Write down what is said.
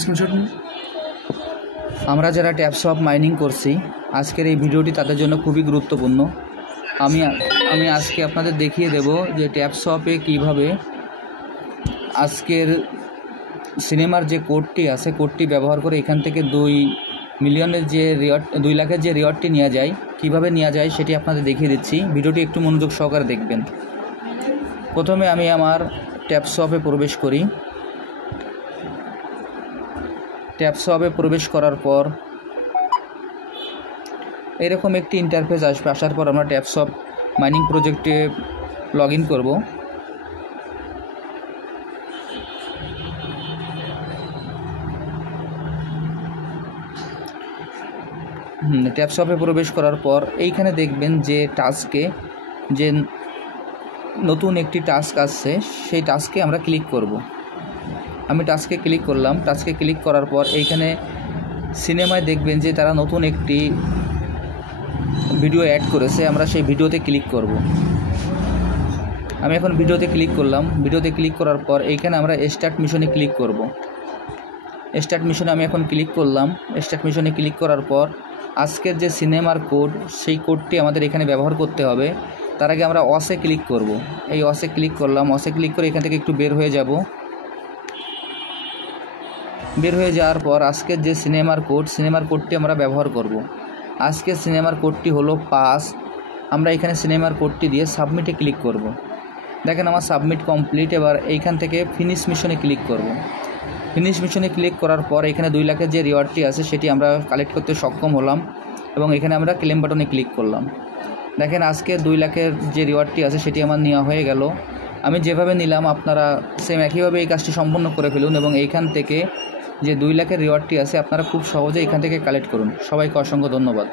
Screenshot নিন। আমরা যারা ট্যাপসপ মাইনিং করছি আজকের এই ভিডিওটি তাদের জন্য খুবই গুরুত্বপূর্ণ। আমি আজকে আপনাদের দেখিয়ে দেব যে ট্যাপসপে কিভাবে আজকের সিনেমার যে কোডটি আছে কোডটি ব্যবহার করে এখান থেকে 2 লাখের যে রিওয়ার্ডটি নেওয়া যায়, কিভাবে নেওয়া যায় সেটি আপনাদের দেখিয়ে দিচ্ছি। ভিডিওটি একটু মনোযোগ সহকারে দেখবেন। প্রথমে আমি আমার ট্যাপসপে প্রবেশ করি। ট্যাপসপে প্রবেশ করার পর এরকম একটি ইন্টারফেস আসবে। আসার পর আমরা ট্যাপসপ মাইনিং প্রজেক্টে লগ ইন করবো। ট্যাপসপে প্রবেশ করার পর এইখানে দেখবেন যে টাস্কে যে নতুন একটি টাস্ক আসছে, সেই টাস্কে আমরা ক্লিক করব। আমি টাস্কে ক্লিক করলাম। টাস্কে ক্লিক করার পর এইখানে সিনেমায় দেখবেন যে তারা নতুন একটি ভিডিও অ্যাড করেছে, আমরা সেই ভিডিওতে ক্লিক করব। আমি এখন ভিডিওতে ক্লিক করলাম। ভিডিওতে ক্লিক করার পর এইখানে আমরা স্টার্ট মিশনে ক্লিক করব। স্টার্ট মিশনে আমি এখন ক্লিক করলাম। স্টার্ট মিশনে ক্লিক করার পর আজকের যে সিনেমার কোড, সেই কোডটি আমাদের এখানে ব্যবহার করতে হবে। তার আগে আমরা অসে ক্লিক করব। এই অসে ক্লিক করলাম। অসে ক্লিক করে এখান থেকে একটু বের হয়ে যাব। বের হয়ে যাওয়ার পর আজকের যে সিনেমার কোডটি আমরা ব্যবহার করব। আজকের সিনেমার কোডটি হলো 5। আমরা এখানে সিনেমার কোডটি দিয়ে সাবমিটে ক্লিক করব। দেখেন আমার সাবমিট কমপ্লিট। এবার এইখান থেকে ফিনিশ মিশনে ক্লিক করব। ফিনিশ মিশনে ক্লিক করার পর এখানে 2 লাখের যে রিওয়ার্ডটি আছে সেটি আমরা কালেক্ট করতে সক্ষম হলাম এবং এখানে আমরা ক্লেম বাটনে ক্লিক করলাম। দেখেন আজকে 2 লাখের যে রিওয়ার্ডটি আছে সেটি আমার নেওয়া হয়ে গেল। আমি যেভাবে নিলাম আপনারা সেম একইভাবে এই কাজটি সম্পন্ন করে ফেলুন এবং এইখান থেকে যে 2 লাখের রিওয়ার্ডটি আছে আপনারা খুব সহজে এখান থেকে কালেক্ট করুন। সবাইকে অসংখ্য ধন্যবাদ।